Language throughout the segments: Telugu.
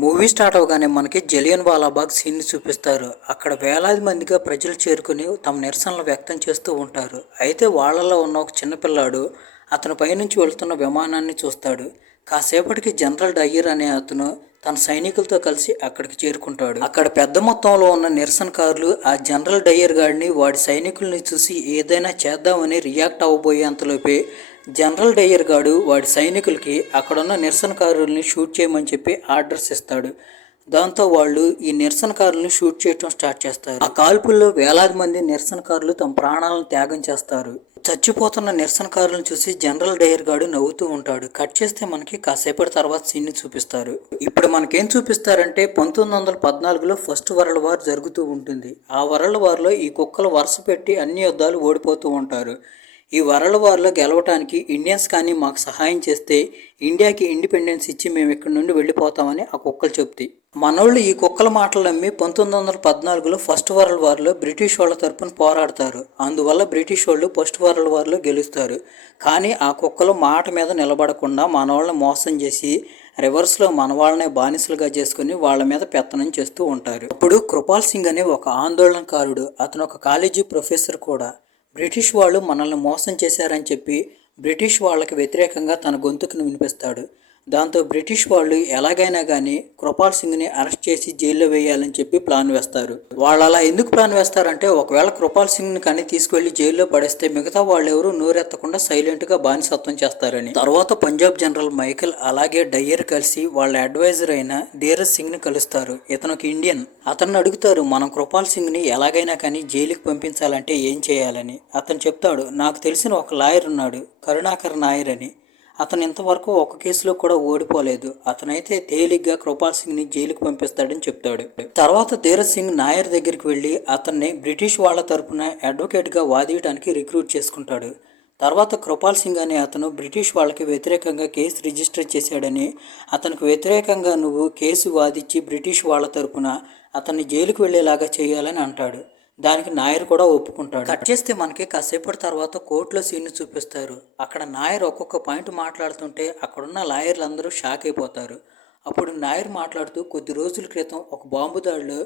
మూవీ స్టార్ట్ అవగానే మనకి జలియన్ వాలాబాగ్ సీన్ని చూపిస్తారు. అక్కడ వేలాది మందిగా ప్రజలు చేరుకుని తమ నిరసనలు వ్యక్తం చేస్తూ ఉంటారు. అయితే వాళ్ళలో ఉన్న ఒక చిన్నపిల్లాడు అతని పైనుంచి వెళుతున్న విమానాన్ని చూస్తాడు. కాసేపటికి జనరల్ డయ్యర్ అనే అతను తన సైనికులతో కలిసి అక్కడికి చేరుకుంటాడు. అక్కడ పెద్ద మొత్తంలో ఉన్న నిరసనకారులు ఆ జనరల్ డయ్యర్ గాడిని వాడి సైనికుల్ని చూసి ఏదైనా చేద్దామని రియాక్ట్ అవ్వబోయేంతలోపే జనరల్ డయ్యర్ గాడు వాడి సైనికులకి అక్కడున్న నిరసనకారుల్ని షూట్ చేయమని చెప్పి ఆర్డర్స్ ఇస్తాడు. దాంతో వాళ్ళు ఈ నిరసనకారులను షూట్ చేయటం స్టార్ట్ చేస్తారు. ఆ కాల్పుల్లో వేలాది మంది నిరసనకారులు తమ ప్రాణాలను త్యాగం చేస్తారు. చచ్చిపోతున్న నిరసనకారులను చూసి జనరల్ డయ్యర్ గాడు నవ్వుతూ ఉంటాడు. కట్ చేస్తే మనకి కాసేపటి తర్వాత సీన్ని చూపిస్తారు. ఇప్పుడు మనకేం చూపిస్తారంటే 1914లో ఫస్ట్ వరల్డ్ వార్ జరుగుతూ ఉంటుంది. ఆ వరల్డ్ వార్లో ఈ కుక్కలు వరుస పెట్టి అన్ని యుద్ధాలు ఓడిపోతూ ఉంటారు. ఈ వరల్డ్ వార్లో గెలవటానికి ఇండియన్స్ కానీ మాకు సహాయం చేస్తే ఇండియాకి ఇండిపెండెన్స్ ఇచ్చి మేము ఇక్కడ నుండి వెళ్ళిపోతామని ఆ కుక్కలు చెప్తాయి. మనోళ్ళు ఈ కుక్కల మాటలు నమ్మి 1914లో ఫస్ట్ వరల్డ్ వార్లో బ్రిటిష్ వాళ్ళ తరపున పోరాడతారు. అందువల్ల బ్రిటిష్ వాళ్ళు ఫస్ట్ వరల్డ్ వార్లో గెలుస్తారు. కానీ ఆ కుక్కలు మాట మీద నిలబడకుండా మనవాళ్ళని మోసం చేసి రివర్స్లో మన వాళ్ళనే బానిసలుగా చేసుకుని వాళ్ళ మీద పెత్తనం చేస్తూ ఉంటారు. ఇప్పుడు కృపాల్ సింగ్ అనే ఒక ఆందోళనకారుడు, అతను ఒక కాలేజీ ప్రొఫెసర్ కూడా. బ్రిటిష్ వాళ్ళు మనల్ని మోసం చేశారని చెప్పి బ్రిటిష్ వాళ్ళకి వ్యతిరేకంగా తన గొంతుకును వినిపిస్తాడు. దాంతో బ్రిటిష్ వాళ్ళు ఎలాగైనా కానీ కృపాల్ సింగ్ని అరెస్ట్ చేసి జైల్లో వేయాలని చెప్పి ప్లాన్ వేస్తారు. వాళ్ళు అలా ఎందుకు ప్లాన్ వేస్తారంటే ఒకవేళ కృపాల్ సింగ్ని కానీ తీసుకువెళ్ళి జైల్లో పడేస్తే మిగతా వాళ్ళు ఎవరు నోరెత్తకుండా సైలెంట్గా బానిసత్వం చేస్తారని. తర్వాత పంజాబ్ జనరల్ మైకేల్ అలాగే డయ్యర్ కలిసి వాళ్ళ అడ్వైజర్ అయిన ధీరజ్ సింగ్ని కలుస్తారు. ఇతను ఒక ఇండియన్. అతన్ని అడుగుతారు, మనం కృపాల్ సింగ్ని ఎలాగైనా కానీ జైలుకి పంపించాలంటే ఏం చేయాలని. అతను చెప్తాడు, నాకు తెలిసిన ఒక లాయర్ ఉన్నాడు, కరుణాకర్ నాయర్ అని. అతను ఇంతవరకు ఒక కేసులో కూడా ఓడిపోలేదు. అతనైతే తేలిగ్గా కృపాల్ సింగ్ని జైలుకు పంపిస్తాడని చెప్తాడు. తర్వాత ధీరజ్ సింగ్ నాయర్ దగ్గరికి వెళ్ళి అతన్ని బ్రిటిష్ వాళ్ళ తరపున అడ్వకేట్గా వాదించడానికి రిక్రూట్ చేసుకుంటాడు. తర్వాత కృపాల్ సింగ్ అనే అతను బ్రిటిష్ వాళ్ళకి వ్యతిరేకంగా కేసు రిజిస్టర్ చేశాడని, అతనికి వ్యతిరేకంగా నువ్వు కేసు వాదించి బ్రిటిష్ వాళ్ళ తరపున అతన్ని జైలుకు వెళ్ళేలాగా చేయాలని అంటాడు. దానికి నాయర్ కూడా ఒప్పుకుంటాడు. కట్ చేస్తే మనకి కాసేపటి తర్వాత కోర్టులో సీన్ చూపిస్తారు. అక్కడ నాయర్ ఒక్కొక్క పాయింట్ మాట్లాడుతుంటే అక్కడున్న లాయర్లందరూ షాక్ అయిపోతారు. అప్పుడు నాయర్ మాట్లాడుతూ, కొద్ది రోజుల క్రితం ఒక బాంబు దాడిలో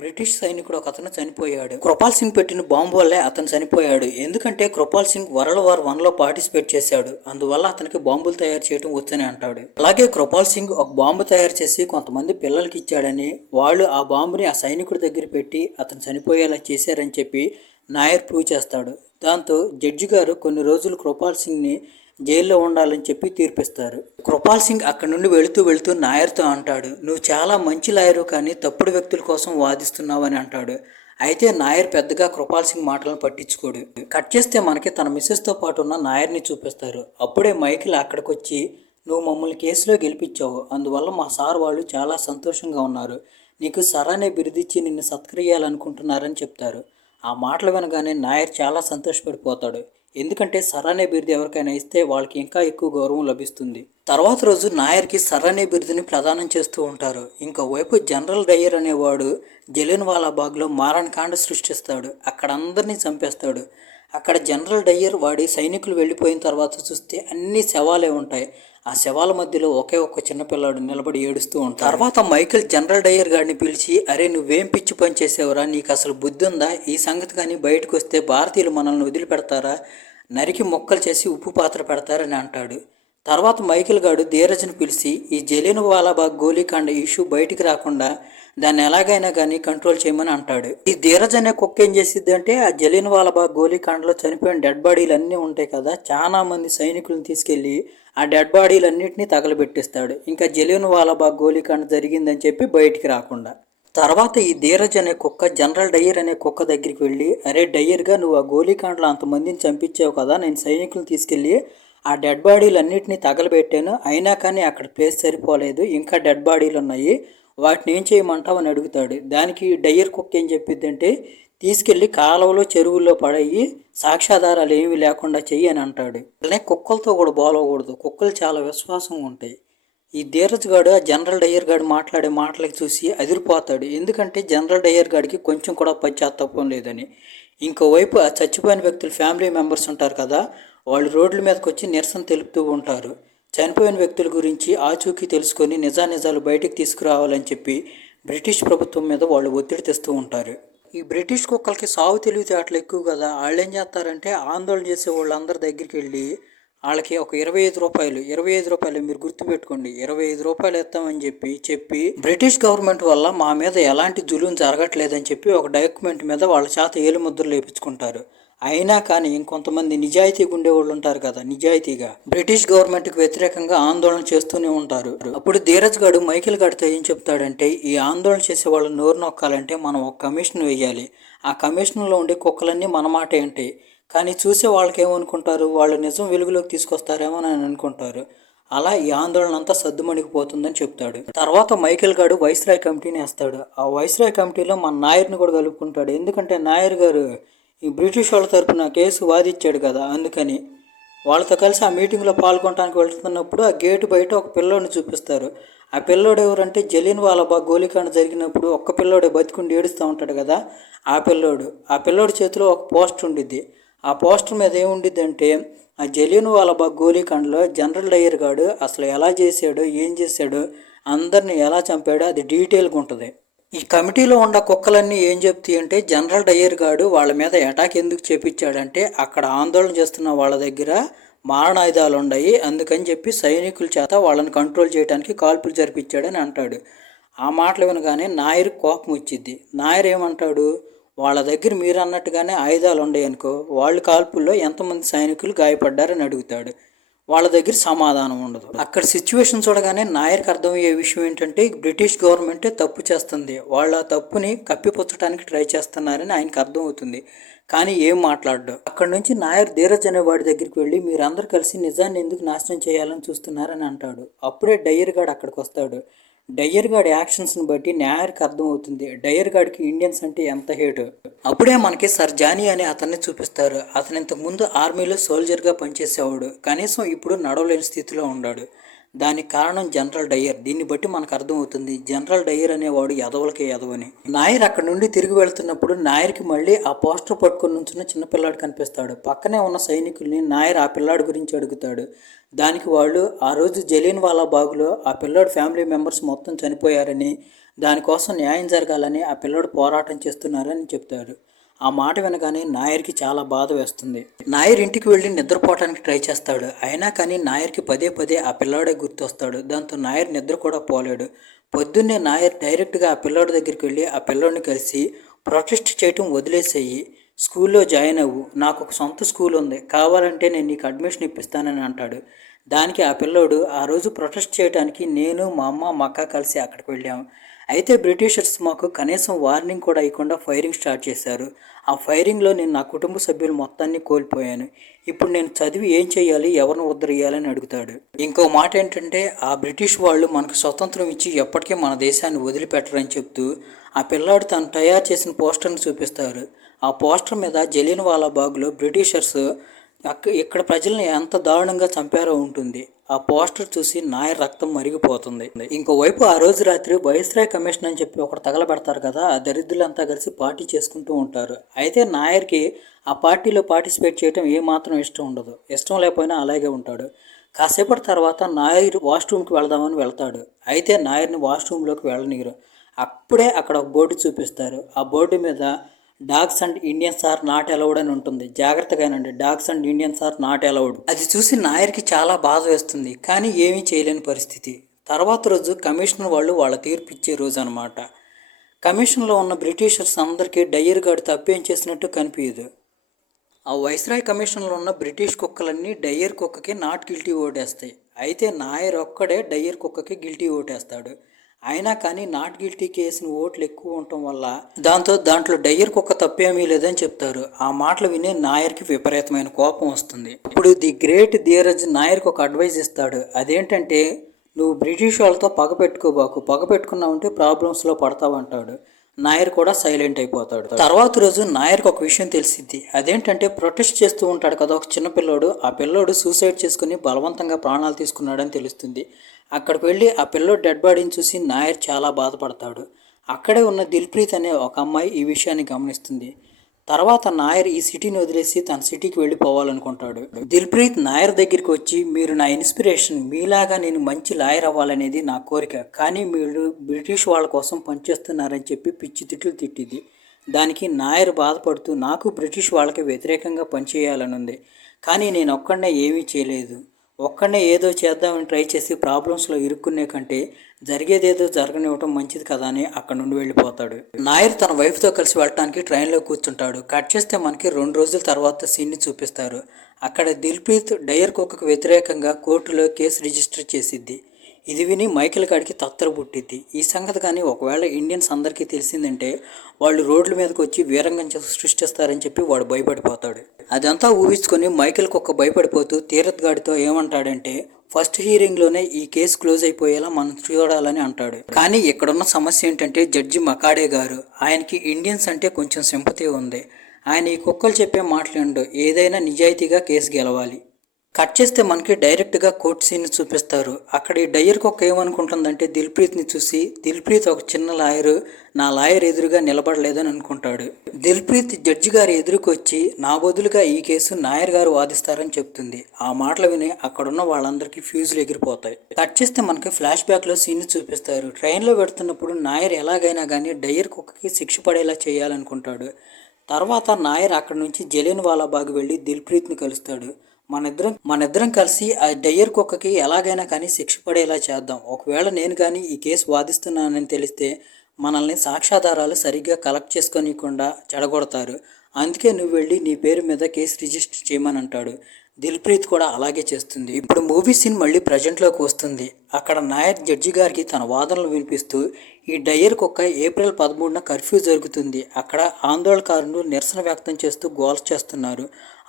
బ్రిటిష్ సైనికుడు ఒక అతను చనిపోయాడు. కృపాల్ సింగ్ పెట్టిన బాంబు వల్లే అతను చనిపోయాడు. ఎందుకంటే కృపాల్ సింగ్ వరల్డ్ వార్ 1లో పార్టిసిపేట్ చేశాడు. అందువల్ల అతనికి బాంబులు తయారు చేయడం వచ్చని అంటాడు. అలాగే కృపాల్ సింగ్ ఒక బాంబు తయారు చేసి కొంతమంది పిల్లలకి ఇచ్చాడని, వాళ్ళు ఆ బాంబుని ఆ సైనికుడి దగ్గర పెట్టి అతను చనిపోయేలా చేశారని చెప్పి నాయర్ ప్రూవ్ చేస్తాడు. దాంతో జడ్జి గారు కొన్ని రోజులు కృపాల్ సింగ్ని జైల్లో ఉండాలని చెప్పి తీర్పిస్తారు. కృపాల్ సింగ్ అక్కడి నుండి వెళుతూ నాయర్తో అంటాడు, నువ్వు చాలా మంచి లాయరు కానీ తప్పుడు వ్యక్తుల కోసం వాదిస్తున్నావు అని అంటాడు. అయితే నాయర్ పెద్దగా కృపాల్ సింగ్ మాటలను పట్టించుకోడు. కట్ చేస్తే మనకి తన మిస్సెస్తో పాటు ఉన్న నాయర్ని చూపిస్తారు. అప్పుడే మైకేల్ అక్కడికి వచ్చి, నువ్వు మమ్మల్ని కేసులో గెలిపించావు, అందువల్ల మా సార్ వాళ్ళు చాలా సంతోషంగా ఉన్నారు, నీకు సర్ అనే బిరుదిచ్చి నిన్ను సత్కరియాలనుకుంటున్నారని చెప్తారు. ఆ మాటలు వినగానే నాయర్ చాలా సంతోషపడిపోతాడు. ఎందుకంటే సర్ అనే బిరుదు ఎవరికైనా ఇస్తే వాళ్ళకి ఇంకా ఎక్కువ గౌరవం లభిస్తుంది. తర్వాత రోజు నాయర్కి సర్ అనే బిరుదుని ప్రదానం చేస్తూ ఉంటారు. ఇంకోవైపు జనరల్ డయ్యర్ అనేవాడు జలియన్ వాలాబాగ్లో మారణకాండ సృష్టిస్తాడు. అక్కడ అందరినీ చంపేస్తాడు. అక్కడ జనరల్ డయ్యర్ వాడి సైనికులు వెళ్ళిపోయిన తర్వాత చూస్తే అన్ని శవాలే ఉంటాయి. ఆ శవాల మధ్యలో ఒకే ఒక్క చిన్నపిల్లాడు నిలబడి ఏడుస్తూ ఉంటాడు. తర్వాత మైకేల్ జనరల్ డయ్యర్ గారిని పిలిచి, అరే నువ్వేం పిచ్చి పని చేసావురా, నీకు అసలు బుద్ధి ఉందా, ఈ సంగతి కానీ బయటకు వస్తే భారతీయులు మనల్ని వదిలిపెడతారా, నరికి మొక్కలు చేసి ఉప్పు పాత్ర పెడతారని అంటాడు. తర్వాత మైకేల్ గాడు ధీరజ్ని పిలిచి, ఈ జలియన్ వాలాబాగ్ గోలీకాండ ఇష్యూ బయటికి రాకుండా దాన్ని ఎలాగైనా కానీ కంట్రోల్ చేయమని అంటాడు. ఈ ధీరజ్ అనే కుక్క ఏం చేసిద్ది అంటే, ఆ జలియన్ వాలాబాగ్ గోలీకాండలో చనిపోయిన డెడ్ బాడీలు అన్నీ ఉంటాయి కదా, చాలా మంది సైనికులను తీసుకెళ్లి ఆ డెడ్ బాడీలన్నింటినీ తగలబెట్టిస్తాడు. ఇంకా జలియన్ వాలాబాగ్ గోలీకాండ జరిగిందని చెప్పి బయటికి రాకుండా. తర్వాత ఈ ధీరజ్ అనే కుక్క జనరల్ డయ్యర్ అనే కుక్క దగ్గరికి వెళ్ళి, అరే డయ్యర్గా, నువ్వు ఆ గోలీకాండలో అంతమందిని చంపించావు కదా, నేను సైనికులను తీసుకెళ్ళి ఆ డెడ్ బాడీలన్నింటినీ తగలబెట్టాను, అయినా కానీ అక్కడ ప్లేస్ సరిపోలేదు, ఇంకా డెడ్ బాడీలు ఉన్నాయి, వాటిని ఏం చేయమంటావు అని అడుగుతాడు. దానికి డయ్యర్ కుక్క ఏం చెప్పిద్దంటే, తీసుకెళ్ళి కాలువలో చెరువుల్లో పడేయి, సాక్ష్యాధారాలు ఏమీ లేకుండా చెయ్యి అని అంటాడు. అలానే కుక్కలతో కూడా బాగోకూడదు, కుక్కలు చాలా విశ్వాసంగా ఉంటాయి. ఈ ధీరజ్ గాడు ఆ జనరల్ డయ్యర్ గాడు మాట్లాడే మాటలకు చూసి అదిరిపోతాడు. ఎందుకంటే జనరల్ డయ్యర్ గాడికి కొంచెం కూడా పశ్చాత్తాపం లేదని. ఇంకోవైపు ఆ చచ్చిపోయిన వ్యక్తుల ఫ్యామిలీ మెంబర్స్ ఉంటారు కదా, వాళ్ళు రోడ్ల మీదకి వచ్చి నిరసన తెలుపుతూ ఉంటారు. చనిపోయిన వ్యక్తుల గురించి ఆచూకీ తెలుసుకొని నిజానిజాలు బయటికి తీసుకురావాలని చెప్పి బ్రిటిష్ ప్రభుత్వం మీద వాళ్ళు ఒత్తిడి తెస్తూ ఉంటారు. ఈ బ్రిటిష్ కుక్కలకి సాగు తెలివితేటలు ఎక్కువ కదా. వాళ్ళు ఏం చేస్తారంటే ఆందోళన చేసే వాళ్ళందరి దగ్గరికి వెళ్ళి వాళ్ళకి ఒక రూ. 25 మీరు గుర్తుపెట్టుకోండి, రూ. 25 ఇస్తామని చెప్పి బ్రిటిష్ గవర్నమెంట్ వల్ల మా మీద ఎలాంటి జులుం జరగట్లేదని చెప్పి ఒక డాక్యుమెంట్ మీద వాళ్ళ చేత ఏలుముద్రలు వేయించుకుంటారు. అయినా కానీ ఇంకొంతమంది నిజాయితీగా ఉండేవాళ్ళు ఉంటారు కదా, నిజాయితీగా బ్రిటిష్ గవర్నమెంట్కి వ్యతిరేకంగా ఆందోళన చేస్తూనే ఉంటారు. అప్పుడు ధీరజ్ గాడు మైకేల్ గాడితో ఏం చెప్తాడంటే, ఈ ఆందోళన చేసే వాళ్ళు నోరు నొక్కాలంటే మనం ఒక కమిషన్ వేయాలి. ఆ కమిషన్లో ఉండే కుక్కలన్నీ మన మాట ఏంటి, కానీ చూసే వాళ్ళకి ఏమనుకుంటారు, వాళ్ళు నిజం వెలుగులోకి తీసుకొస్తారేమో అని అనుకుంటారు. అలా ఈ ఆందోళన అంతా సద్దుమణిగిపోతుందని చెప్తాడు. తర్వాత మైకేల్ గాడు వైస్రాయ్ కమిటీని వేస్తాడు. ఆ వైస్రాయ్ కమిటీలో మన నాయర్ని కూడా కలుపుకుంటాడు. ఎందుకంటే నాయర్ గారు ఈ బ్రిటిష్ వాళ్ళ తరపున కేసు వాదిచ్చాడు కదా, అందుకని వాళ్ళతో కలిసి ఆ మీటింగ్లో పాల్గొనడానికి వెళ్తున్నప్పుడు ఆ గేటు బయట ఒక పిల్లోడిని చూపిస్తారు. ఆ పిల్లోడు ఎవరంటే జలియన్ వాలాబాగ్ గోలీకాండ జరిగినప్పుడు ఒక్క పిల్లోడే బతికుండి ఏడుస్తూ ఉంటాడు కదా, ఆ పిల్లోడి చేతిలో ఒక పోస్టర్ ఉండిద్ది. ఆ పోస్టర్ మీద ఏముండిద్ది అంటే, ఆ జలియన్ వాలాబాగ్ గోలీకాండలో జనరల్ డయ్యర్ గాడు అసలు ఎలా చేశాడో, ఏం చేశాడో, అందరిని ఎలా చంపాడో అది డీటెయిల్గా ఉంటుంది. ఈ కమిటీలో ఉన్న కుక్కలన్నీ ఏం చెప్తాయి అంటే, జనరల్ డయ్యర్ గాడు వాళ్ళ మీద అటాక్ ఎందుకు చేపించాడంటే అక్కడ ఆందోళన చేస్తున్న వాళ్ళ దగ్గర మారణాయుధాలు ఉన్నాయి, అందుకని చెప్పి సైనికుల చేత వాళ్ళని కంట్రోల్ చేయడానికి కాల్పులు జరిపించాడని అంటాడు. ఆ మాటలు వినగానే నాయర్ కోపం వచ్చింది. నాయర్ ఏమంటాడు, వాళ్ళ దగ్గర మీరు అన్నట్టుగానే ఆయుధాలు ఉన్నాయి అనుకో, వాళ్ళు కాల్పుల్లో ఎంతమంది సైనికులు గాయపడ్డారని అడుగుతాడు. వాళ్ళ దగ్గర సమాధానం ఉండదు. అక్కడ సిచ్యువేషన్ చూడగానే నాయర్కి అర్థమయ్యే విషయం ఏంటంటే, బ్రిటిష్ గవర్నమెంటే తప్పు చేస్తుంది, వాళ్ళ తప్పుని కప్పిపుచ్చడానికి ట్రై చేస్తున్నారని ఆయనకు అర్థమవుతుంది. కానీ ఏం మాట్లాడ్డు. అక్కడ నుంచి నాయర్ ధీరజ్ అనే వాడి దగ్గరికి వెళ్ళి, మీరందరూ కలిసి నిజాన్ని ఎందుకు నాశనం చేయాలని చూస్తున్నారని అంటాడు. అప్పుడే డయ్యర్ గాడు అక్కడికి వస్తాడు. డయ్యర్ గాడి యాక్షన్స్ని బట్టి నాయర్కి అర్థమవుతుంది డయ్యర్ గాడికి ఇండియన్స్ అంటే ఎంత హేటు. అప్పుడే మనకి సర్ జానీ అనే అతన్ని చూపిస్తారు. అతను ఇంతకుముందు ఆర్మీలో సోల్జర్గా పనిచేసేవాడు, కనీసం ఇప్పుడు నడవలేని స్థితిలో ఉన్నాడు. దానికి కారణం జనరల్ డయ్యర్. దీన్ని బట్టి మనకు అర్థమవుతుంది జనరల్ డయ్యర్ అనేవాడు ఎదవలకే ఎదవని. నాయర్ అక్కడ నుండి తిరిగి వెళ్తున్నప్పుడు నాయర్కి మళ్ళీ ఆ పోస్టర్ పట్టుకొని నుంచున్న చిన్నపిల్లాడు కనిపిస్తాడు. పక్కనే ఉన్న సైనికుల్ని నాయర్ ఆ పిల్లాడి గురించి అడుగుతాడు. దానికి వాళ్ళు ఆ రోజు జలియన్ వాలాబాగ్లో ఆ పిల్లాడు ఫ్యామిలీ మెంబర్స్ మొత్తం చనిపోయారని, దానికోసం న్యాయం జరగాలని ఆ పిల్లాడు పోరాటం చేస్తున్నారని చెప్తాడు. ఆ మాట వినగానే నాయర్కి చాలా బాధ వేస్తుంది. నాయర్ ఇంటికి వెళ్ళి నిద్రపోవటానికి ట్రై చేస్తాడు. అయినా కానీ నాయర్కి పదే ఆ పిల్లాడే గుర్తొస్తాడు. దాంతో నాయర్ నిద్ర కూడా పోలేడు. పొద్దున్నే నాయర్ డైరెక్ట్గా ఆ పిల్లాడి దగ్గరికి వెళ్ళి ఆ పిల్లోడిని కలిసి, ప్రొటెస్ట్ చేయటం వదిలేసేయి, స్కూల్లో జాయిన్ అవ్వు, నాకు ఒక సొంత స్కూల్ ఉంది, కావాలంటే నేను నీకు అడ్మిషన్ ఇప్పిస్తానని అంటాడు. దానికి ఆ పిల్లోడు, ఆ రోజు ప్రొటెస్ట్ చేయడానికి నేను మా అమ్మ మా అక్క కలిసి అక్కడికి వెళ్ళాము. అయితే బ్రిటిషర్స్ మాకు కనీసం వార్నింగ్ కూడా ఇవ్వకుండా ఫైరింగ్ స్టార్ట్ చేశారు. ఆ ఫైరింగ్లో నేను నా కుటుంబ సభ్యులు మొత్తాన్ని కోల్పోయాను. ఇప్పుడు నేను చదివి ఏం చేయాలి, ఎవరిని ఉద్ధరియాలని అడుగుతాడు. ఇంకో మాట ఏంటంటే, ఆ బ్రిటిష్ వాళ్ళు మనకు స్వతంత్రం ఇచ్చి ఎప్పటికీ మన దేశాన్ని వదిలిపెట్టరని చెప్తూ ఆ పిల్లాడు తను తయారు చేసిన పోస్టర్ని చూపిస్తారు. ఆ పోస్టర్ మీద జలియన్ వాలాబాగ్లో బ్రిటిషర్స్ ఇక్కడ ప్రజల్ని ఎంత దారుణంగా చంపారో ఉంటుంది. ఆ పోస్టర్ చూసి నాయర్ రక్తం మరిగిపోతుంది. ఇంకోవైపు ఆ రోజు రాత్రి వైస్రాయ్ కమిషన్ అని చెప్పి ఒకటి తగలబెడతారు కదా, ఆ దరిద్రులంతా కలిసి పార్టీ చేసుకుంటూ ఉంటారు. అయితే నాయర్కి ఆ పార్టీలో పార్టిసిపేట్ చేయడం ఏమాత్రం ఇష్టం ఉండదు. ఇష్టం లేకపోయినా అలాగే ఉంటాడు. కాసేపటి తర్వాత నాయర్ వాష్రూమ్కి వెళదామని వెళ్తాడు. అయితే నాయర్ని వాష్రూమ్లోకి వెళ్ళనీరు. అప్పుడే అక్కడ ఒక బోర్డు చూపిస్తారు. ఆ బోర్డు మీద dogs and Indians are not allowed అని ఉంటుంది. జాగ్రత్తగానండి, dogs and Indians are not allowed. అది చూసి నాయర్కి చాలా బాధ వేస్తుంది, కానీ ఏమీ చేయలేని పరిస్థితి. తర్వాత రోజు కమిషనర్ వాళ్ళు వాళ్ళ తీర్పు ఇచ్చే రోజు అనమాట. కమిషన్లో ఉన్న బ్రిటిషర్స్ అందరికీ డయ్యర్ గాడు తప్పేం చేసినట్టు కనిపించదు. ఆ వైస్రాయ్ కమిషన్లో ఉన్న బ్రిటిష్ కుక్కలన్నీ డయ్యర్ కుక్కకి నాట్ గిల్టీ ఓటేస్తాయి. అయితే నాయర్ ఒక్కడే డయ్యర్ కుక్కకి గిల్టీ ఓటేస్తాడు. అయినా కానీ నాట్ గిల్టీ కేసిన ఓట్లు ఎక్కువ ఉండటం వల్ల దాంట్లో డయ్యర్ కుక్క తప్పేమీ లేదని చెప్తారు. ఆ మాటలు విని నాయర్కి విపరీతమైన కోపం వస్తుంది. ఇప్పుడు ది గ్రేట్ ధీరజ్ నాయర్కి ఒక అడ్వైజ్ ఇస్తాడు. అదేంటంటే, నువ్వు బ్రిటిష్ వాళ్ళతో పగ పెట్టుకున్నావంటే ప్రాబ్లమ్స్లో పడతావంటాడు. నాయర్ కూడా సైలెంట్ అయిపోతాడు. తర్వాత రోజు నాయర్కి ఒక విషయం తెలిసిద్ది. అదేంటంటే, ప్రొటెస్ట్ చేస్తూ ఉంటాడు కదా ఒక చిన్నపిల్లోడు, ఆ పిల్లోడు సూసైడ్ చేసుకుని బలవంతంగా ప్రాణాలు తీసుకున్నాడని తెలుస్తుంది. అక్కడికి వెళ్ళి ఆ పిల్లోడు డెడ్ బాడీని చూసి నాయర్ చాలా బాధపడతాడు. అక్కడే ఉన్న దిల్ప్రీత్ అనే ఒక అమ్మాయి ఈ విషయాన్ని గమనిస్తుంది. తర్వాత నాయర్ ఈ సిటీని వదిలేసి తన సిటీకి వెళ్ళిపోవాలనుకుంటాడు. దిల్ప్రీత్ నాయర్ దగ్గరికి వచ్చి, మీరు నా ఇన్స్పిరేషన్, మీలాగా నేను మంచి లాయర్ అవ్వాలనేది నా కోరిక, కానీ మీరు బ్రిటిష్ వాళ్ళ కోసం పనిచేస్తున్నారని చెప్పి పిచ్చి తిట్లు తిట్టింది. దానికి నాయర్ బాధపడుతూ, నాకు బ్రిటిష్ వాళ్ళకి వ్యతిరేకంగా పనిచేయాలనుంది, కానీ నేను ఒక్కడనే ఏమీ చేయలేదు, ఒక్కడనే ఏదో చేద్దామని ట్రై చేసి ప్రాబ్లమ్స్లో ఇరుక్కునే కంటే జరిగేదేదో జరగనివ్వటం మంచిది కదా అని అక్కడ నుండి వెళ్ళిపోతాడు. నాయర్ తన వైఫ్తో కలిసి వెళ్ళటానికి ట్రైన్లో కూర్చుంటాడు. కట్ చేస్తే మనకి 2 రోజుల తర్వాత సీన్ని చూపిస్తారు. అక్కడ దిల్ప్రీత్ డయర్ కుక్కకు వ్యతిరేకంగా కోర్టులో కేసు రిజిస్టర్ చేసిద్ది. ఇది విని మైకేల్ గాడికి తత్తర పుట్టిద్ది. ఈ సంగతి కానీ ఒకవేళ ఇండియన్స్ అందరికీ తెలిసిందంటే వాళ్ళు రోడ్ల మీదకి వచ్చి వీరంగం సృష్టిస్తారని చెప్పి వాడు భయపడిపోతాడు. అదంతా ఊహించుకొని మైకేల్ కుక్క భయపడిపోతూ తీరత్ గాడితో ఏమంటాడంటే, ఫస్ట్ హీరింగ్లోనే ఈ కేసు క్లోజ్ అయిపోయేలా మనం చూడాలని అంటాడు. కానీ ఇక్కడున్న సమస్య ఏంటంటే జడ్జి మకాడే గారు, ఆయనకి ఇండియన్స్ అంటే కొంచెం సింపతి ఉంది. ఆయన ఈ కుక్కలు చెప్పే మాటలు ఏదైనా నిజాయితీగా కేసు గెలవాలి. కట్ చేస్తే మనకి డైరెక్ట్గా కోర్ట్ సీన్ చూపిస్తారు. అక్కడ ఈ డయ్యర్ కుక్క ఏమనుకుంటుందంటే దిల్ప్రీత్ని చూసి, దిల్ప్రీత్ ఒక చిన్న లాయరు, నా లాయర్ ఎదురుగా నిలబడలేదని అనుకుంటాడు. దిల్ప్రీత్ జడ్జి గారి ఎదురుకొచ్చి, నా బదులుగా ఈ కేసు నాయర్ గారు వాదిస్తారని చెప్తుంది. ఆ మాటలు విని అక్కడున్న వాళ్ళందరికీ ఫ్యూజులు ఎగిరిపోతాయి. కట్ చేస్తే మనకి ఫ్లాష్ బ్యాక్లో సీన్ చూపిస్తారు. ట్రైన్లో పెడుతున్నప్పుడు నాయర్ ఎలాగైనా కానీ డయ్యర్ కుక్కకి శిక్ష పడేలా చేయాలనుకుంటాడు. తర్వాత నాయర్ అక్కడి నుంచి జలియన్ వాలాబాగ్ వెళ్ళి దిల్ప్రీత్ని కలుస్తాడు. మనిద్దరం కలిసి ఆ డయ్యర్ కుక్కకి ఎలాగైనా కానీ శిక్ష పడేలా చేద్దాం. ఒకవేళ నేను కానీ ఈ కేసు వాదిస్తున్నానని తెలిస్తే మనల్ని సాక్ష్యాధారాలు సరిగ్గా కలెక్ట్ చేసుకోనికుండా చెడగొడతారు. అందుకే నువ్వు వెళ్ళి నీ పేరు మీద కేసు రిజిస్టర్ చేయమని అంటాడు. దిల్ప్రీత్ కూడా అలాగే చేస్తుంది. ఇప్పుడు మూవీ సీన్ మళ్ళీ ప్రజెంట్లోకి వస్తుంది. అక్కడ నాయర్ జడ్జి గారికి తన వాదనలు వినిపిస్తూ, ఈ డయ్యర్ కుక్క ఏప్రిల్ 13న కర్ఫ్యూ జరుగుతుంది, అక్కడ ఆందోళనకారులు నిరసన వ్యక్తం చేస్తూ గోల్స్ చేస్తున్నారు,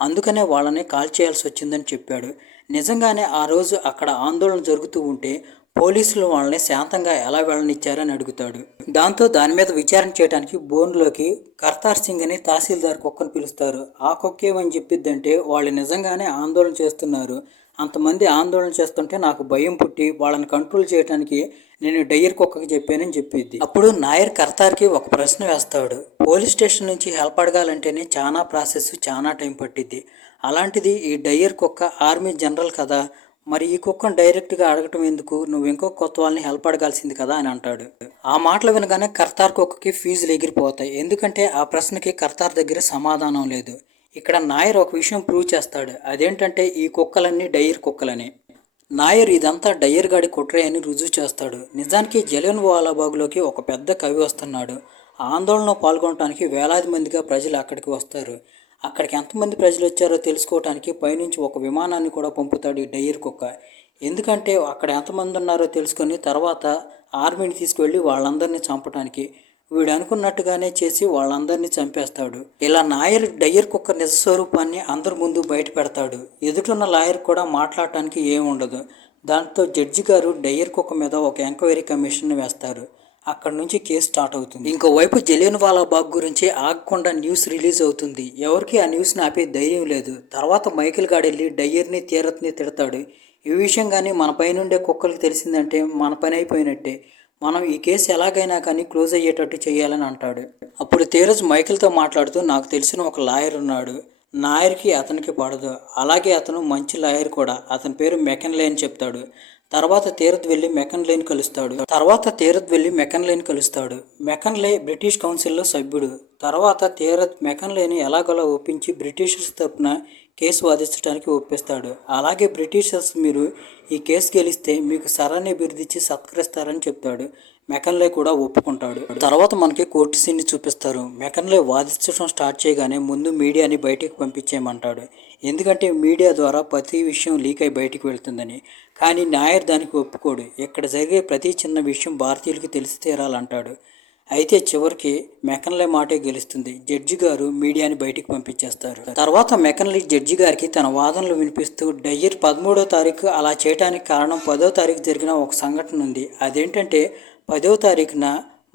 అందుకనే వాళ్ళని కాల్ చేయాల్సి వచ్చిందని చెప్పాడు. నిజంగానే ఆ రోజు అక్కడ ఆందోళన జరుగుతూ ఉంటే పోలీసులు వాళ్ళని శాంతంగా ఎలా వెళ్ళనిచ్చారని అడుగుతాడు. దాంతో దాని మీద విచారణ చేయడానికి బోన్లోకి కర్తార్ సింగ్ అని తహసీల్దార్ కుక్కను పిలుస్తారు. ఆ కుక్కేమని చెప్పిద్దంటే, వాళ్ళు నిజంగానే ఆందోళన చేస్తున్నారు, అంతమంది ఆందోళన చేస్తుంటే నాకు భయం పుట్టి వాళ్ళని కంట్రోల్ చేయడానికి నేను డయ్యర్ కుక్కకి చెప్పానని చెప్పిద్ది. అప్పుడు నాయర్ కర్తార్కి ఒక ప్రశ్న వేస్తాడు. పోలీస్ స్టేషన్ నుంచి హెల్ప్ అడగాలంటేనే చాలా ప్రాసెస్, చాలా టైం పట్టిద్ది, అలాంటిది ఈ డయ్యర్ కుక్క ఆర్మీ జనరల్ కదా, మరి ఈ కుక్కను డైరెక్ట్గా అడగటం ఎందుకు, నువ్వు ఇంకో కొత్త వాళ్ళని హెల్ప్ అడగాల్సింది కదా అని అంటాడు. ఆ మాటలు వినగానే కర్తార్ కుక్కకి ఫీజులు ఎగిరిపోతాయి. ఎందుకంటే ఆ ప్రశ్నకి కర్తార్ దగ్గర సమాధానం లేదు. ఇక్కడ నాయర్ ఒక విషయం ప్రూవ్ చేస్తాడు. అదేంటంటే ఈ కుక్కలన్నీ డయ్యర్ కుక్కలని. నాయర్ ఇదంతా డయ్యర్ గాడి కుట్రే అని రుజువు చేస్తాడు. నిజానికి జలియన్ వాలాబాగ్లోకి ఒక పెద్ద కవి వస్తున్నాడు. ఆందోళనలో పాల్గొనడానికి వేలాది మందిగా ప్రజలు అక్కడికి వస్తారు. అక్కడికి ఎంతమంది ప్రజలు వచ్చారో తెలుసుకోవడానికి పైనుంచి ఒక విమానాన్ని కూడా పంపుతాడు ఈ డయ్యర్ కుక్క. ఎందుకంటే అక్కడ ఎంతమంది ఉన్నారో తెలుసుకొని తర్వాత ఆర్మీని తీసుకువెళ్ళి వాళ్ళందరినీ చంపడానికి. వీడు అనుకున్నట్టుగానే చేసి వాళ్ళందరినీ చంపేస్తాడు. ఇలా నాయర్ డయ్యర్ కుక్క నిజస్వరూపాన్ని అందరి ముందు బయట పెడతాడు. ఎదుటిన్న లాయర్ కూడా మాట్లాడటానికి ఏముండదు. దాంతో జడ్జి గారు డయ్యర్ కుక్క మీద ఒక ఎంక్వైరీ కమిషన్ వేస్తారు. అక్కడ నుంచి కేసు స్టార్ట్ అవుతుంది. ఇంకోవైపు జలియన్ వాలాబాగ్ గురించి ఆగకుండా న్యూస్ రిలీజ్ అవుతుంది. ఎవరికి ఆ న్యూస్ని ఆపే ధైర్యం లేదు. తర్వాత మైకేల్ గాడెళ్ళి డయ్యర్ని తీరత్ని తిడతాడు. ఈ విషయం కానీ మన పైనుండే కుక్కలకి తెలిసిందంటే మన పని అయిపోయినట్టే, మనం ఈ కేసు ఎలాగైనా కానీ క్లోజ్ అయ్యేటట్టు చేయాలని అంటాడు. అప్పుడు తీరజ్ మైకేల్తో మాట్లాడుతూ, నాకు తెలిసిన ఒక లాయర్ ఉన్నాడు, నాయర్కి అతనికి పడదు, అలాగే అతను మంచి లాయర్ కూడా, అతని పేరు మెకన్లే అని చెప్తాడు. తర్వాత తీరత్ వెళ్ళి మెకన్లేని కలుస్తాడు. మెకన్లే బ్రిటిష్ కౌన్సిల్లో సభ్యుడు. తర్వాత తీరత్ మెకన్లేని ఎలాగోలా ఒప్పించి బ్రిటిషర్స్ తరపున కేసు వాదించడానికి ఒప్పిస్తాడు. అలాగే బ్రిటిషర్స్ మీరు ఈ కేసు గెలిస్తే మీకు సరాన్ని బిరుదిచ్చి సత్కరిస్తారని చెప్తాడు. మెకన్లే కూడా ఒప్పుకుంటాడు. తర్వాత మనకి కోర్టు సీన్ని చూపిస్తారు. మెకన్లే వాదించడం స్టార్ట్ చేయగానే ముందు మీడియాని బయటికి పంపించేయమంటాడు. ఎందుకంటే మీడియా ద్వారా ప్రతి విషయం లీక్ అయి బయటికి వెళ్తుందని. కానీ నాయర్ దానికి ఒప్పుకోడు. ఇక్కడ జరిగే ప్రతి చిన్న విషయం భారతీయులకి తెలిసి తీరాలంటాడు. అయితే చివరికి మెకన్లే మాటే గెలుస్తుంది. జడ్జి గారు మీడియాని బయటికి పంపించేస్తారు. తర్వాత మెకన్లే జడ్జి గారికి తన వాదనలు వినిపిస్తూ, డయ్యర్ 13వ తారీఖు అలా చేయడానికి కారణం 10వ తారీఖు జరిగిన ఒక సంఘటన ఉంది. అదేంటంటే 10వ తారీఖున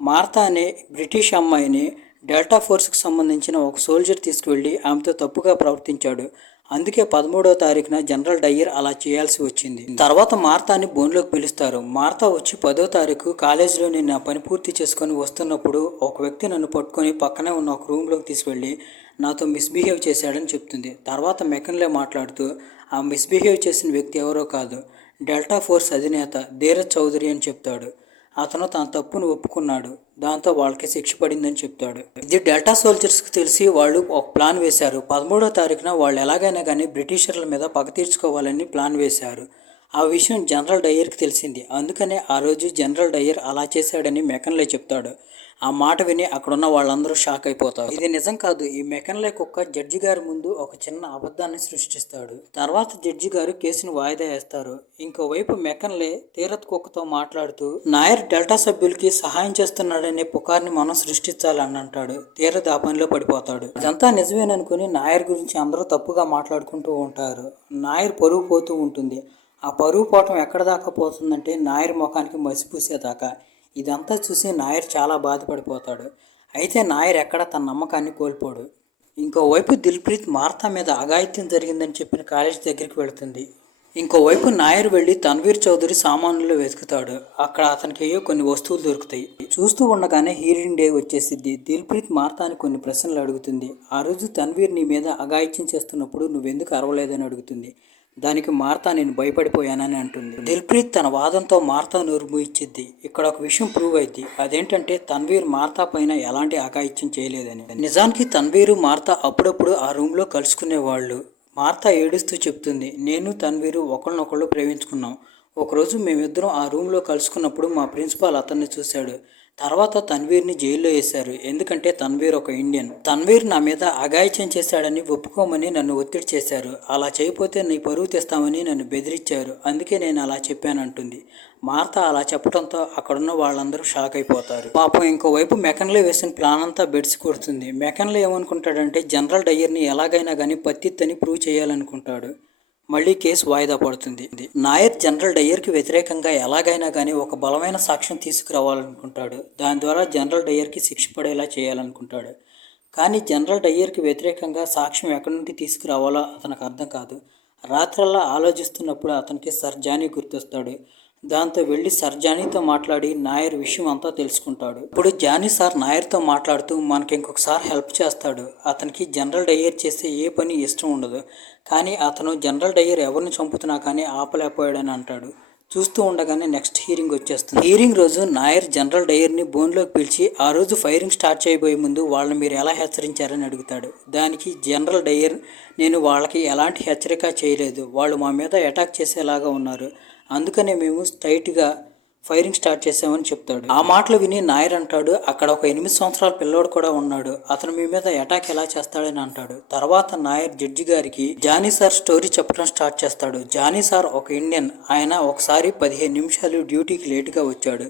మార్తా అనే బ్రిటిష్ అమ్మాయిని డెల్టా ఫోర్స్కి సంబంధించిన ఒక సోల్జర్ తీసుకువెళ్ళి ఆమెతో తప్పుగా ప్రవర్తించాడు. అందుకే 13వ తారీఖున జనరల్ డయ్యర్ అలా చేయాల్సి వచ్చింది. తర్వాత మార్తాని బోన్లోకి పిలుస్తారు. మార్తా వచ్చి 10వ తారీఖు కాలేజీలో నేను నా పని పూర్తి చేసుకొని వస్తున్నప్పుడు ఒక వ్యక్తి నన్ను పట్టుకొని పక్కనే ఉన్న ఒక రూమ్లోకి తీసుకెళ్ళి నాతో మిస్బిహేవ్ చేశాడని చెప్తుంది. తర్వాత మెకన్లే మాట్లాడుతూ ఆ మిస్బిహేవ్ చేసిన వ్యక్తి ఎవరో కాదు, డెల్టా ఫోర్స్ అధినేత ధీరజ్ చౌదరి అని చెప్తాడు. అతను తన తప్పును ఒప్పుకున్నాడు. దాంతో వాళ్ళకి శిక్ష పడిందని చెప్తాడు. ఇది డెల్టా సోల్జర్స్కి తెలిసి వాళ్ళు ఒక ప్లాన్ వేశారు. 13వ తారీఖున వాళ్ళు ఎలాగైనా కానీ బ్రిటిషర్ల మీద పగ తీర్చుకోవాలని ప్లాన్ వేశారు. ఆ విషయం జనరల్ డయ్యర్కి తెలిసింది. అందుకనే ఆ రోజు జనరల్ డయ్యర్ అలా చేశాడని మెకన్లే చెప్తాడు. ఆ మాట విని అక్కడున్న వాళ్ళందరూ షాక్ అయిపోతారు. ఇది నిజం కాదు. ఈ మెకన్లే కుక్క జడ్జి గారి ముందు ఒక చిన్న అబద్ధాన్ని సృష్టిస్తాడు. తర్వాత జడ్జి గారు కేసును వాయిదా వేస్తారు. ఇంకోవైపు మెకన్లే తీరత్ కుక్కతో మాట్లాడుతూ నాయర్ డెల్టా సభ్యులకి సహాయం చేస్తున్నాడనే పుకార్ని మనం సృష్టించాలని అంటాడు. తీరత్ ఆ పనిలో పడిపోతాడు. ఇదంతా నిజమేననుకుని నాయర్ గురించి అందరూ తప్పుగా మాట్లాడుకుంటూ ఉంటారు. నాయర్ పరుగు పోతూ ఉంటుంది. ఆ పరుగు పోవటం ఎక్కడ దాకా పోతుందంటే నాయర్ ముఖానికి మసిపూసేదాకా. ఇదంతా చూసి నాయర్ చాలా బాధపడిపోతాడు. అయితే నాయర్ ఎక్కడ తన నమ్మకాన్ని కోల్పోడు. ఇంకోవైపు దిల్ప్రీత్ మార్తా మీద అఘాయిత్యం జరిగిందని చెప్పిన కాలేజ్ దగ్గరికి వెళుతుంది. ఇంకోవైపు నాయర్ వెళ్ళి తన్వీర్ చౌదరి సామాన్లలో వెతుకుతాడు. అక్కడ అతనికి అయ్యో కొన్ని వస్తువులు దొరుకుతాయి. చూస్తూ ఉండగానే హీరింగ్ డే వచ్చేసిద్ది. దిల్ప్రీత్ మార్తాని కొన్ని ప్రశ్నలు అడుగుతుంది. ఆ రోజు తన్వీర్ నీ మీద అఘాయిత్యం చేస్తున్నప్పుడు నువ్వెందుకు అరవలేదని అడుగుతుంది. దానికి మార్తా నేను భయపడిపోయానని అంటుంది. దిల్ప్రీత్ తన వాదంతో మార్తా నోరు మూయిచ్చిద్ది. ఇక్కడ ఒక విషయం ప్రూవ్ అయింది. అదేంటంటే తన్వీర్ మార్తా పైన ఎలాంటి అఘాయిత్యం చేయలేదని. నిజానికి తన్వీరు మార్తా అప్పుడప్పుడు ఆ రూమ్లో కలుసుకునేవాళ్ళు. మార్తా ఏడుస్తూ చెప్తుంది, నేను తన్వీరు ఒకళ్ళనొకళ్ళు ప్రేమించుకున్నాం. ఒకరోజు మేమిద్దరం ఆ రూమ్లో కలుసుకున్నప్పుడు మా ప్రిన్సిపాల్ అతన్ని చూశాడు. తర్వాత తన్వీర్ని జైల్లో వేశారు. ఎందుకంటే తన్వీర్ ఒక ఇండియన్. తన్వీర్ నా మీద అఘాయిత్యం చేశాడని ఒప్పుకోమని నన్ను ఒత్తిడి చేశారు. అలా చేయకపోతే నీ పరువు తెస్తామని నన్ను బెదిరించారు. అందుకే నేను అలా చెప్పానంటుంది. మార్తా అలా చెప్పడంతో అక్కడున్న వాళ్ళందరూ షాక్ అయిపోతారు. పాపం ఇంకోవైపు మెకన్లే వేసిన ప్లాన్ అంతా బెడిసి కొడుతుంది. మెకన్లే ఏమనుకుంటాడంటే జనరల్ డయ్యర్ని ఎలాగైనా కానీ పత్తిత్తని ప్రూవ్ చేయాలనుకుంటాడు. మళ్ళీ కేసు వాయిదా పడుతుంది. నాయర్ జనరల్ డయ్యర్కి వ్యతిరేకంగా ఎలాగైనా కానీ ఒక బలమైన సాక్ష్యం తీసుకురావాలనుకుంటాడు. దాని ద్వారా జనరల్ డయ్యర్కి శిక్ష పడేలా చేయాలనుకుంటాడు. కానీ జనరల్ డయ్యర్కి వ్యతిరేకంగా సాక్ష్యం ఎక్కడి నుండి తీసుకురావాలో అతనికి అర్థం కాదు. రాత్రల్లా ఆలోచిస్తున్నప్పుడు అతనికి సర్ జానీ గుర్తొస్తాడు. దాంతో వెళ్ళి సర్ జానీతో మాట్లాడి నాయర్ విషయం అంతా తెలుసుకుంటాడు. ఇప్పుడు జానీ సార్ నాయర్తో మాట్లాడుతూ మనకి ఇంకొకసారి హెల్ప్ చేస్తాడు. అతనికి జనరల్ డయ్యర్ చేసే ఏ పని ఇష్టం ఉండదు. కానీ అతను జనరల్ డయ్యర్ ఎవరిని చంపుతున్నా కానీ ఆపలేకపోయాడని అంటాడు. చూస్తూ ఉండగానే నెక్స్ట్ హీరింగ్ వచ్చేస్తుంది. హీరింగ్ రోజు నాయర్ జనరల్ డయ్యర్ని బోన్లోకి పిలిచి ఆ రోజు ఫైరింగ్ స్టార్ట్ చేయబోయే ముందు వాళ్ళని మీరు ఎలా హెచ్చరించారని అడుగుతాడు. దానికి జనరల్ డయ్యర్ నేను వాళ్ళకి ఎలాంటి హెచ్చరిక చేయలేదు. వాళ్ళు మా మీద అటాక్ చేసేలాగా ఉన్నారు. అందుకనే మేము స్ట్రైట్గా ఫైరింగ్ స్టార్ట్ చేసామని చెప్తాడు. ఆ మాటలు విని నాయర్ అంటాడు, అక్కడ ఒక 8 సంవత్సరాల పిల్లోడు కూడా ఉన్నాడు. అతను మీ మీద అటాక్ ఎలా చేస్తాడని అంటాడు. తర్వాత నాయర్ జడ్జి గారికి జానీ సార్ స్టోరీ చెప్పడం స్టార్ట్ చేస్తాడు. జానీ సార్ ఒక ఇండియన్. ఆయన ఒకసారి 15 నిమిషాలు డ్యూటీకి లేటుగా వచ్చాడు.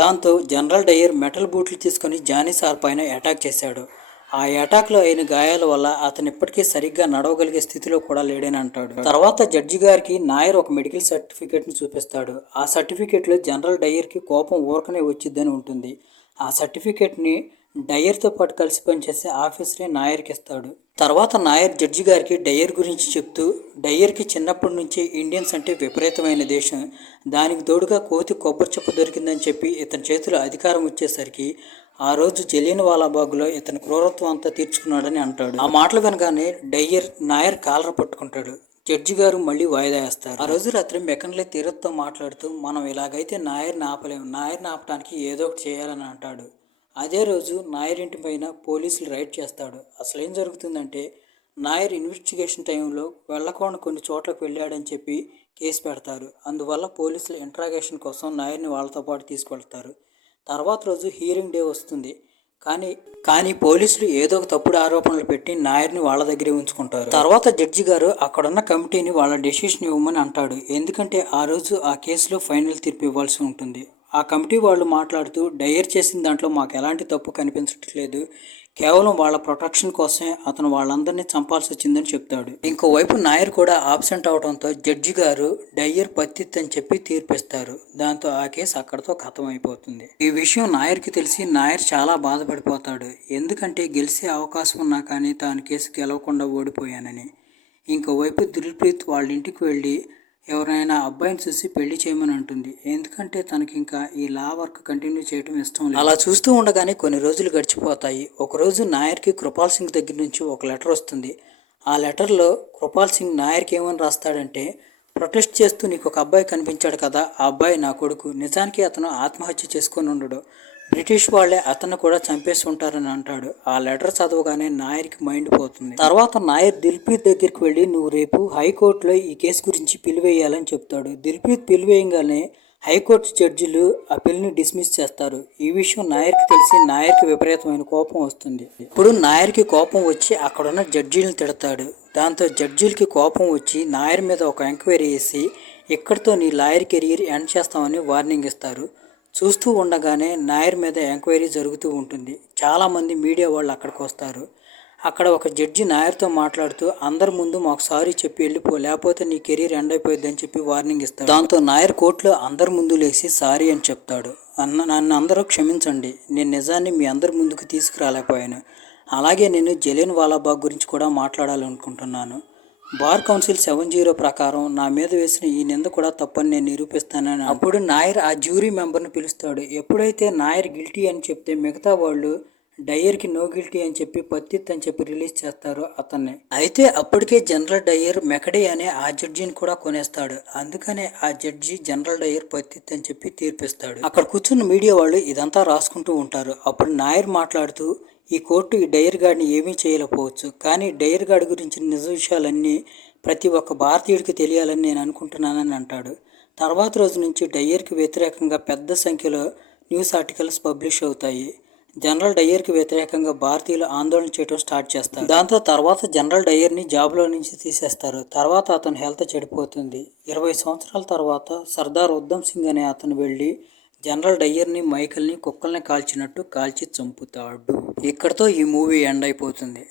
దాంతో జనరల్ డయ్యర్ మెటల్ బూట్లు తీసుకొని జానీ సార్ పైన అటాక్ చేశాడు. ఆ అటాక్లో అయిన గాయాల వల్ల అతను ఇప్పటికీ సరిగ్గా నడవగలిగే స్థితిలో కూడా లేడని అంటాడు. తర్వాత జడ్జి గారికి నాయర్ ఒక మెడికల్ సర్టిఫికేట్ని చూపిస్తాడు. ఆ సర్టిఫికేట్లో జనరల్ డయ్యర్కి కోపం ఊరకనే వచ్చిద్దని ఉంటుంది. ఆ సర్టిఫికేట్ని డయ్యర్తో పాటు కలిసి పనిచేసే ఆఫీసరే నాయర్కి ఇస్తాడు. తర్వాత నాయర్ జడ్జి గారికి డయ్యర్ గురించి చెప్తూ డయ్యర్కి చిన్నప్పటి నుంచి ఇండియన్స్ అంటే విపరీతమైన దేశం, దానికి తోడుగా కోతి కొబ్బరి చెప్పు దొరికిందని చెప్పి ఇతని చేతిలో అధికారం వచ్చేసరికి ఆ రోజు జలియన్వాలాబాగ్లో ఇతని క్రూరత్వం అంతా తీర్చుకున్నాడని అంటాడు. ఆ మాటలు వినగానే డయ్యర్ నాయర్ కాలర్ పట్టుకుంటాడు. జడ్జి గారు మళ్ళీ వాయిదా వేస్తారు. ఆ రోజు రాత్రి మెకన్లే తీరత్తో మాట్లాడుతూ మనం ఇలాగైతే నాయర్ని ఆపలేము, నాయర్ని ఆపడానికి ఏదో ఒకటి చేయాలని అంటాడు. అదే రోజు నాయర్ ఇంటి పైన పోలీసులు రైడ్ చేస్తాడు. అసలు ఏం జరుగుతుందంటే నాయర్ ఇన్వెస్టిగేషన్ టైంలో వెళ్ళకుండా కొన్ని చోట్లకు వెళ్ళాడని చెప్పి కేసు పెడతారు. అందువల్ల పోలీసులు ఇంట్రాగేషన్ కోసం నాయర్ని వాళ్ళతో పాటు తీసుకెళ్తారు. తర్వాత రోజు హీరింగ్ డే వస్తుంది. కానీ పోలీసులు ఏదో ఒక తప్పుడు ఆరోపణలు పెట్టి నాయర్ని వాళ్ళ దగ్గరే ఉంచుకుంటారు. తర్వాత జడ్జి గారు అక్కడున్న కమిటీని వాళ్ళ డెసిషన్ ఇవ్వమని అంటాడు. ఎందుకంటే ఆ రోజు ఆ కేసులో ఫైనల్ తీర్పు ఇవ్వాల్సి ఉంటుంది. ఆ కమిటీ వాళ్ళు మాట్లాడుతూ డయ్యర్ చేసిన దాంట్లో మాకు ఎలాంటి తప్పు కనిపించట్లేదు, కేవలం వాళ్ళ ప్రొటెక్షన్ కోసమే అతను వాళ్ళందరినీ చంపాల్సి వచ్చిందని చెప్తాడు. ఇంకోవైపు నాయర్ కూడా ఆబ్సెంట్ అవడంతో జడ్జి గారు డయ్యర్ పత్తిత్ అని చెప్పి తీర్పిస్తారు. దాంతో ఆ కేసు అక్కడితో ఖతం అయిపోతుంది. ఈ విషయం నాయర్కి తెలిసి నాయర్ చాలా బాధపడిపోతాడు. ఎందుకంటే గెలిచే అవకాశం ఉన్నా కానీ తాను కేసు గెలవకుండా ఓడిపోయానని. ఇంకోవైపు దిల్ప్రీత్ వాళ్ళ ఇంటికి వెళ్ళి ఎవరైనా అబ్బాయిని చూసి పెళ్లి చేయమని అంటుంది. ఎందుకంటే తనకి ఇంకా ఈ లా వర్క్ కంటిన్యూ చేయడం ఇష్టం లేదు. అలా చూస్తూ ఉండగానే కొన్ని రోజులు గడిచిపోతాయి. ఒకరోజు నాయర్కి కృపాల్ సింగ్ దగ్గర నుంచి ఒక లెటర్ వస్తుంది. ఆ లెటర్లో కృపాల్ సింగ్ నాయర్కి ఏమని రాస్తాడంటే, ప్రొటెస్ట్ చేస్తూ నీకు ఒక అబ్బాయి కనిపించాడు కదా, ఆ అబ్బాయి నా కొడుకు. నిజానికి అతను ఆత్మహత్య చేసుకొని ఉండడు. బ్రిటిష్ వాళ్ళే అతను కూడా చంపేసి ఉంటారని అంటాడు. ఆ లెటర్ చదవగానే నాయర్కి మైండ్ పోతుంది. తర్వాత నాయర్ దిల్ప్రీత్ దగ్గరికి వెళ్ళి నువ్వు రేపు హైకోర్టులో ఈ కేసు గురించి పిలివేయాలని చెప్తాడు. దిల్ప్రీత్ పిలివేయగానే హైకోర్టు జడ్జిలు ఆ పిల్ని డిస్మిస్ చేస్తారు. ఈ విషయం నాయర్కి తెలిసి నాయర్కి విపరీతమైన కోపం వస్తుంది. ఇప్పుడు నాయర్కి కోపం వచ్చి అక్కడున్న జడ్జీలను తిడతాడు. దాంతో జడ్జీలకి కోపం వచ్చి నాయర్ మీద ఒక ఎంక్వైరీ చేసి ఇక్కడితో నీ లాయర్ కెరీర్ ఎండ్ చేస్తామని వార్నింగ్ ఇస్తారు. చూస్తూ ఉండగానే నాయర్ మీద ఎంక్వైరీ జరుగుతూ ఉంటుంది. చాలామంది మీడియా వాళ్ళు అక్కడికి వస్తారు. అక్కడ ఒక జడ్జి నాయర్తో మాట్లాడుతూ అందరి ముందు మాకు సారీ చెప్పి వెళ్ళిపో, లేకపోతే నీ కెరీర్ ఎండ్ అయిపోయింది అని చెప్పి వార్నింగ్ ఇస్తాడు. దాంతో నాయర్ కోర్టులో అందరి ముందు లేచి సారీ అని చెప్తాడు. నన్ను అందరూ క్షమించండి, నేను నిజాన్ని మీ అందరి ముందుకు తీసుకురాలేకపోయాను. అలాగే నేను జలియన్ వాలాబాగ్ గురించి కూడా మాట్లాడాలనుకుంటున్నాను. బార్ కౌన్సిల్ 70 ప్రకారం నా మీద వేసిన ఈ నింద కూడా తప్పని నేను నిరూపిస్తానని అప్పుడు నాయర్ ఆ జ్యూరీ మెంబర్ని పిలుస్తాడు. ఎప్పుడైతే నాయర్ గిల్టీ అని చెప్తే మిగతా వాళ్ళు డయ్యర్కి నో గిల్టీ అని చెప్పి పత్తిత్ అని చెప్పి రిలీజ్ చేస్తారు అతన్ని. అయితే అప్పటికే జనరల్ డయ్యర్ మెకడే అనే ఆ జడ్జిని కూడా కొనేస్తాడు. అందుకనే ఆ జడ్జి జనరల్ డయ్యర్ పత్తిత్ అని చెప్పి తీర్పిస్తాడు. అక్కడ కూర్చున్న మీడియా వాళ్ళు ఇదంతా రాసుకుంటూ ఉంటారు. అప్పుడు నాయర్ మాట్లాడుతూ ఈ కోర్టు ఈ డయ్యర్ గార్డ్ని ఏమీ చేయలేకపోవచ్చు, కానీ డయ్యర్ గార్డ్ గురించిన నిజ విషయాలన్నీ ప్రతి ఒక్క భారతీయుడికి తెలియాలని నేను అనుకుంటున్నానని అంటాడు. తర్వాత రోజు నుంచి డయ్యర్కి వ్యతిరేకంగా పెద్ద సంఖ్యలో న్యూస్ ఆర్టికల్స్ పబ్లిష్ అవుతాయి. జనరల్ డయ్యర్కి వ్యతిరేకంగా భారతీయులు ఆందోళన చేయడం స్టార్ట్ చేస్తారు. దాంతో తర్వాత జనరల్ డయ్యర్ని జాబ్లో నుంచి తీసేస్తారు. తర్వాత అతని హెల్త్ చెడిపోతుంది. 20 సంవత్సరాల తర్వాత సర్దార్ ఉద్దమ్ సింగ్ అనే అతను వెళ్ళి జనరల్ డయ్యర్ని, మైఖల్ని కుక్కల్ని కాల్చినట్టు కాల్చి చంపుతాడు. ఇక్కడితో ఈ మూవీ ఎండ్ అయిపోతుంది.